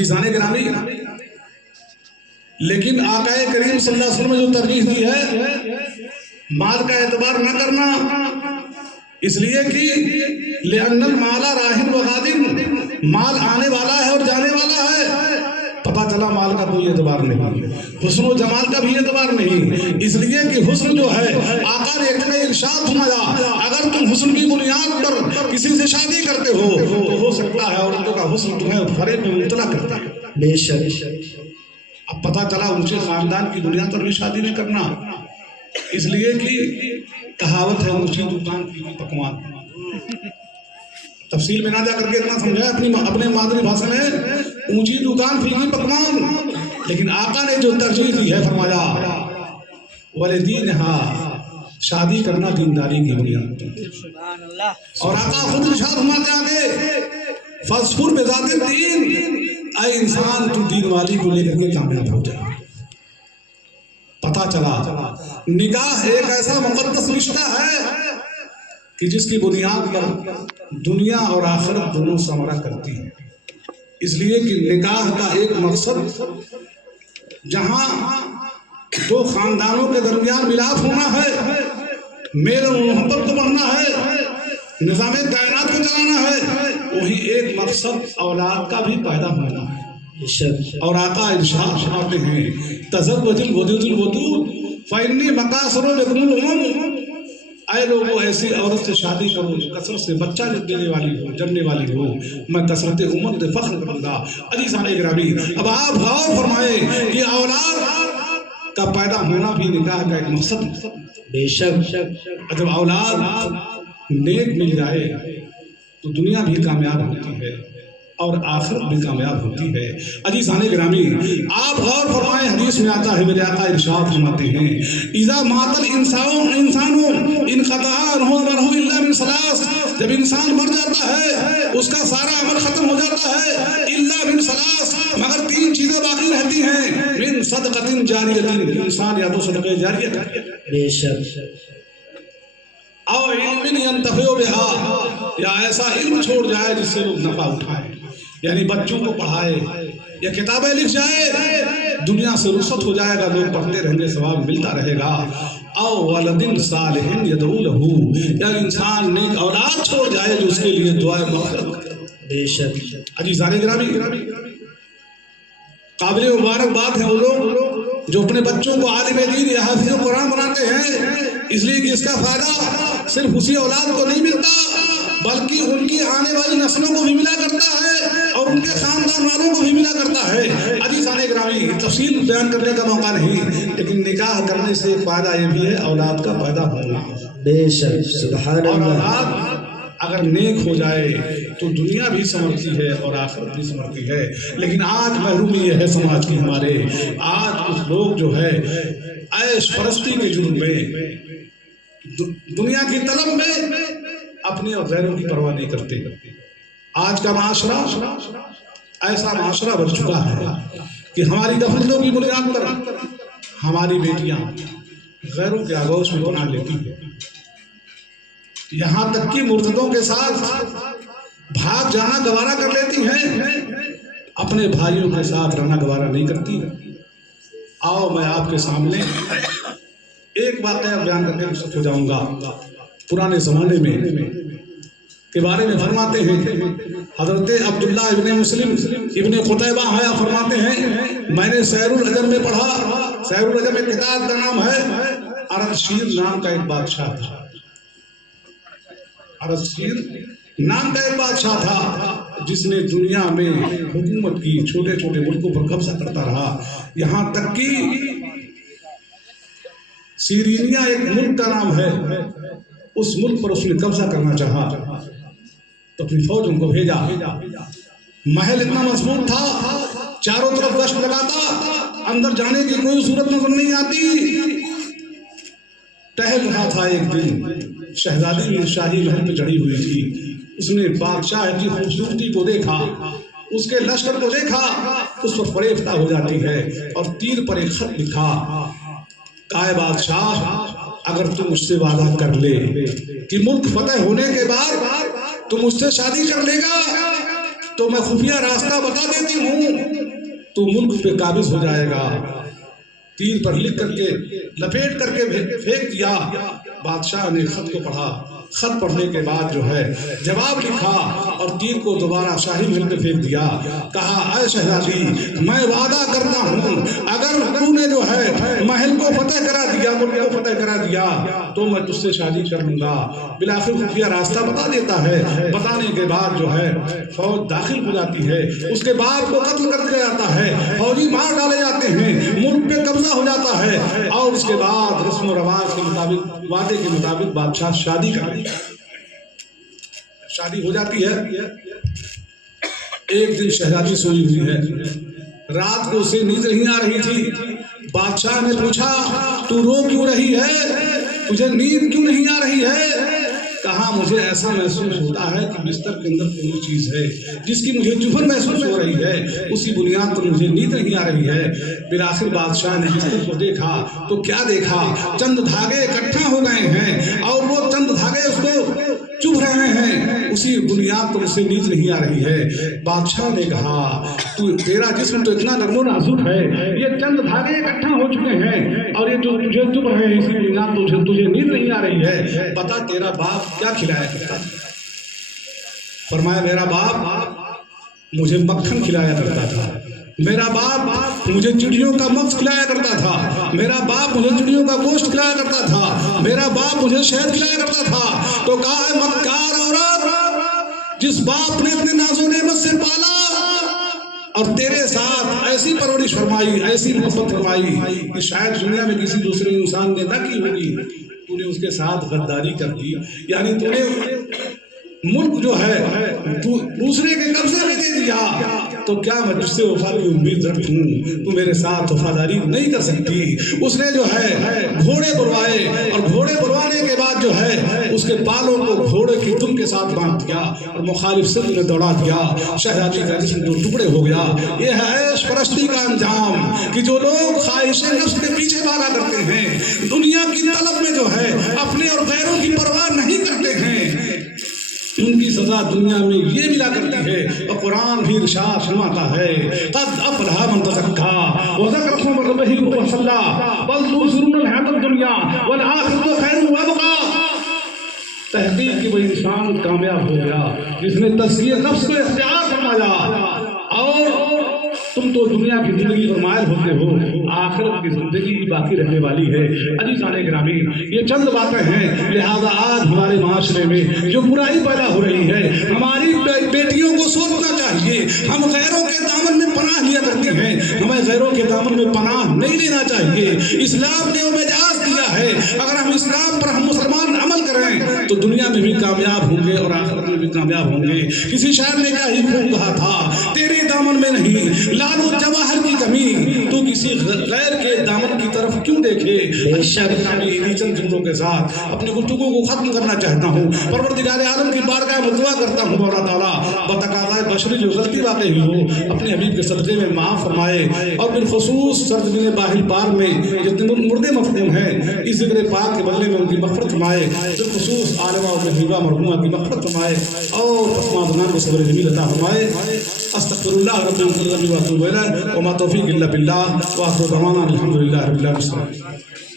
عزیزان گرامی، لیکن آقا کریم صلی اللہ علیہ وسلم نے جو ترجیح دی ہے مال کا اعتبار نہ کرنا، اس لیے کہ لأن المال راہن و غادن، مال آنے والا ہے اور جانے والا ہے۔ پتہ چلا مال کا کوئی اعتبار نہیں، حسن و جمال کا بھی اعتبار نہیں، اس لیے کہ حسن جو ہے آقا نے ایک ارشاد فرمایا اگر تم حسن کی بنیاد پر کسی سے شادی کرتے ہو تو ہو سکتا ہے عورتوں کا حسن تمہیں فریب میں مبتلا کرتا ہے۔ بے شک۔ اب پتہ چلا اونچے خاندان کی بنیاد پر بھی شادی نہیں کرنا، اس لیے کہ کہاوت ہے اونچی دکان کی پکوان۔ تفصیل میں نہ جا کر کے اتنا سمجھا اپنے مادری بھاشا میں اونچی دکان پھیکی پکوان، لیکن آقا نے جو ترجیح دی ہے فرمایا وَلِدِينِهَا، شادی کرنا دینداری کی بنیاد پر۔ اور آقا خود ارشاد فرماتے آگے فَاصْبِرْ بِذَاتِ الدِّينِ، اے انسان تو دین والی کو لے کر کے کامیاب ہو جائے۔ پتہ چلا نکاح ایک ایسا مقدس رشتہ ہے کہ جس کی بنیاد پر دنیا اور آخرت دونوں ثمرہ کرتی ہے، اس لیے کہ نکاح کا ایک مقصد جہاں دو خاندانوں کے درمیان ملاپ ہونا ہے، میل و محبت کو بڑھنا ہے، نظام کائنات کو چلانا ہے، وہی ایک مقصد اولاد کا بھی پیدا ہونا ہے۔ اور آقا ارشاد فرماتے ہیں تزوج الودود الودود فإنی مقاصر لکم الامم، اے لوگوں ایسی عورت سے شادی کرو جو کثرت سے بچہ دینے والی ہو، جننے والی ہو، میں کثرت امت دے فخر کروں گا۔ عزیزان گرامی، اب آپ غور فرمائیں کہ اولاد کا پیدا ہونا بھی نکاح کا ایک مقصد۔ بے شک۔ جب اولاد نیک مل جائے تو دنیا بھی کامیاب ہوتی ہے اور آخرت بھی کامیاب ہوتی ہے۔ عزیزان گرامی، آپ غور فرمائیں حدیث میں آتا ہے میرے آقا ارشاد فرماتے ہیں اذا مات الانسان انقطع عنہ عمله الا من ثلاث، جب انسان مر جاتا ہے اس کا سارا عمل ختم ہو جاتا ہے الا من ثلاث، مگر تین چیزیں باقی رہتی ہیں، من صدقۃ جاریۃ، انسان یا تو صدقہ جاریہ کرے، بے شک، او علم ينتفع بها، یا ایسا علم چھوڑ جائے جس سے لوگ نفع اٹھائے، یعنی بچوں کو پڑھائے یا کتابیں لکھ جائے، دنیا سے رخصت ہو جائے گا، لوگ پڑھتے رہیں گے، ثواب ملتا رہے گا، او ولد صالح يدعو له، یا انسان نیک اولاد چھوڑ جائے جو اس کے لیے دعائیں مغفرت کرے۔ بے شک۔ عزیزان گرامی، قابل مبارک بات ہے وہ لوگ جو اپنے بچوں کو عالم دین یا حافظ قرآن بناتے ہیں، اس لیے کہ اس کا فائدہ صرف اسی اولاد کو نہیں ملتا بلکہ ان کی آنے والی نسلوں کو بھی ملا کرتا ہے اور ان کے خاندان والوں کو بھی ملا کرتا ہے۔ عزیزان گرامی، تفصیل بیان کرنے کا موقع نہیں، لیکن نکاح کرنے سے فائدہ یہ بھی ہے اولاد کا پیدا ہونا۔ بے شک، سبحان اور اللہ۔ اولاد اگر نیک ہو جائے تو دنیا بھی سنورتی ہے اور آخرت بھی سنورتی ہے، لیکن آج محرومی یہ ہے سماج کی ہمارے، آج کچھ لوگ جو ہے عیش پرستی کے جرم میں، دنیا کی طلب میں اپنے اور غیروں کی پرواہ نہیں کرتے۔ آج کا معاشرہ ایسا معاشرہ بن چکا ہے کہ ہماری غفلتوں کی بنیاد پر ہماری بیٹیاں غیروں کے آغوش میں پناہ لیتی ہیں، یہاں تک کہ مرتدوں کے ساتھ بھاگ جانا گوارا کر لیتی ہیں، اپنے بھائیوں کے ساتھ رہنا گوارا نہیں کرتی۔ آؤ میں آپ کے سامنے ایک واقعہ بیان کر کے رخصت ہو جاؤں گا۔ پرانے زمانے میں کے بارے میں فرماتے ہیں حضرت عبداللہ ابن مسلم ابن قتیبہ حیا فرماتے ہیں میں نے سیر العجم میں پڑھا، سیر العجم ایک کتاب کا نام ہے، ارشیر نام کا ایک بادشاہ تھا، ارشیر نام کا ایک بادشاہ تھا جس نے دنیا میں حکومت کی، چھوٹے چھوٹے ملکوں پر قبضہ کرتا رہا، یہاں تک کہ سیرینیا ایک ملک کا نام ہے، اس ملک پر اس نے قبضہ کرنا چاہا تو اپنی فوجوں کو بھیجا، محل اتنا مضبوط تھا، چاروں طرف گشت لگاتا، اندر جانے کی کوئی صورت نظر نہیں آتی۔ ٹہل رہا تھا ایک دن، شہزادی بھی شاہی محل پہ چڑھی ہوئی تھی، اس نے بادشاہ کی خوبصورتی کو دیکھا، اس کے لشکر کو دیکھا، اس پر فریفتہ ہو جاتی ہے اور تیر پر ایک خط لکھا، کہا بادشاہ اگر تم مجھ سے وعدہ کر لے کہ ملک فتح ہونے کے بعد تم مجھ سے شادی کر لے گا تو میں خفیہ راستہ بتا دیتی ہوں، تو ملک پہ قابض ہو جائے گا۔ تیر پر لکھ کر کے لپیٹ کر کے پھینک دیا۔ بادشاہ نے خط کو پڑھا، خط پڑھنے کے بعد جو ہے جواب لکھا اور تیر کو دوبارہ شاہی محل پہ پھینک دیا۔ کہا اے شہزادی، میں وعدہ کرتا ہوں اگر تو نے جو ہے محل کو فتح کرا دیا، ملک کو فتح کرا دیا، تو میں تجھ سے شادی کر لوں گا۔ بالآخر خفیہ راستہ بتا دیتا ہے، بتانے کے بعد جو ہے فوج داخل ہو جاتی ہے، اس کے بعد کو قتل کر دیا جاتا ہے، فوجی مار ڈالے جاتے ہیں، ملک پہ قبضہ ہو جاتا ہے، اور اس کے بعد رسم و رواج کے مطابق، وعدے کے مطابق بادشاہ شادی کر شادی ہو جاتی ہے۔ ایک دن شہزادی سوئی ہوئی ہے، رات کو اسے نیند نہیں آ رہی تھی۔ بادشاہ نے پوچھا تو رو کیوں رہی ہے، تجھے نیند کیوں نہیں آ رہی ہے؟ کہا مجھے ایسا محسوس ہوتا ہے کہ بستر کے اندر کوئی چیز ہے جس کی مجھے چبھن محسوس ہو رہی ہے، اسی بنیاد پر مجھے نیند نہیں آ رہی ہے۔ بالآخر بادشاہ نے بستر کو دیکھا تو کیا دیکھا، چند دھاگے اکٹھا ہو گئے ہیں اور وہ چند دھاگے اس کو چبھ رہے ہیں، اسی بنیاد پر اسے نیند نہیں آ رہی ہے۔ بادشاہ نے کہا تیرا جسم تو اتنا نرم و نازک ہے، یہ چند دھاگے اکٹھا ہو چکے ہیں اور یہ جو تجھے چبھ رہے ہیں، اسی بنیاد پر تجھے نیند نہیں آ رہی ہے، بتا تیرا باپ کیا کھلایا کرتا تھا؟ فرمایا میرا باپ مجھے مکھن کھلایا کرتا تھا، میرا باپ مجھے چڑیوں کا مغز کھلایا کرتا تھا، میرا باپ مجھے چڑیوں کا گوشت کھلایا کرتا تھا، میرا باپ مجھے شہد کھلایا کرتا تھا۔ تو کہا ہے مکار عورت، جس باپ نے اپنے ناز و نعمت سے پالا اور تیرے ساتھ ایسی پرورش فرمائی، ایسی محبت فرمائی کہ شاید دنیا میں کسی دوسرے انسان نے نہ کی ہوگی، تو نے اس کے ساتھ غداری کر دی، یعنی تو نے ملک جو ہے دوسرے کے قبضے میں دے دیا، تو کیا میں تجھ سے وفا کی امید رکھوں؟ تو میرے ساتھ وفاداری نہیں کر سکتی۔ اس نے جو ہے گھوڑے بلوائے اور گھوڑے بلوانے کے بعد جو ہے اس کے بالوں کو گھوڑے کی دم کے ساتھ باندھ دیا اور مخالف سر میں دوڑا دیا۔ شہزادی کا جسم دو ٹکڑے ہو گیا۔ یہ ہے عیش پرستی کا انجام کہ جو لوگ خواہش نفس کے پیچھے بھاگا کرتے ہیں، دنیا کی طلب میں جو ہے اپنے اور غیروں کی پرواہ نہیں کرتے ہیں، ان کی سزا دنیا میں یہ ملا کرتی ہے۔ اور قرآن بھی ارشاد فرماتا ہے قد افلح من تزکا وذکر اسم ربہ فصلی بل تؤثرون الحیاۃ الدنیا والآخرۃ خیر وابقی۔ تحقیق کہ وہ انسان کامیاب ہو گیا جس نے تزکیہ نفس کو اختیار فرمایا، اور تم تو دنیا کی زندگی پر مائل ہوتے ہو، آخرت کی زندگی باقی رہنے والی ہے۔ عزیزان گرامی، یہ چند باتیں ہیں، لہذا آج ہمارے معاشرے میں جو برائی پیدا ہو رہی ہے، ہماری بیٹیوں کو سوچنا چاہیے، ہم غیروں کے دامن میں پناہ لیا کرتے ہیں، ہمیں غیروں کے دامن میں پناہ نہیں لینا چاہیے۔ اسلام نے اعجاز دیا ہے، اگر ہم اسلام پر ہم مسلمان عمل کریں تو دنیا میں بھی کامیاب ہوں گے اور آخرت میں بھی کامیاب ہوں گے۔ کسی شاعر نے کہا تھا تیرے دامن میں نہیں لالو جواہر کی کمی، تو کسی غیر کے دامن کی طرف کیوں دیکھے۔ بے شک انہی چند جملوں کے ساتھ اپنی گفتگو کو ختم کرنا چاہتا ہوں۔ پروردگار عالم کی بارگاہ میں دعا کرتا ہوں مولا تعالیٰ بتقاضائے بشری جو غلطی واقع ہوئی ہو اپنے حبیب کے صدقے میں معاف فرمائے، اور بالخصوص سرزمین باہل پار میں جتنے مردے مفہوم ہیں اس ذکر پاک کے بدلے میں ان کی مغفرت فرمائے، بالخصوص عالمہ اور محبوبہ مرحومہ کی مغفرت فرمائے، اور پسماندگان کو صبر جمیل عطا فرمائے۔ استغفر اللہ رب العالمین و اتوب الیہ وما توفیق الا باللہ وآخر دعوانا الحمد للہ رب العالمین۔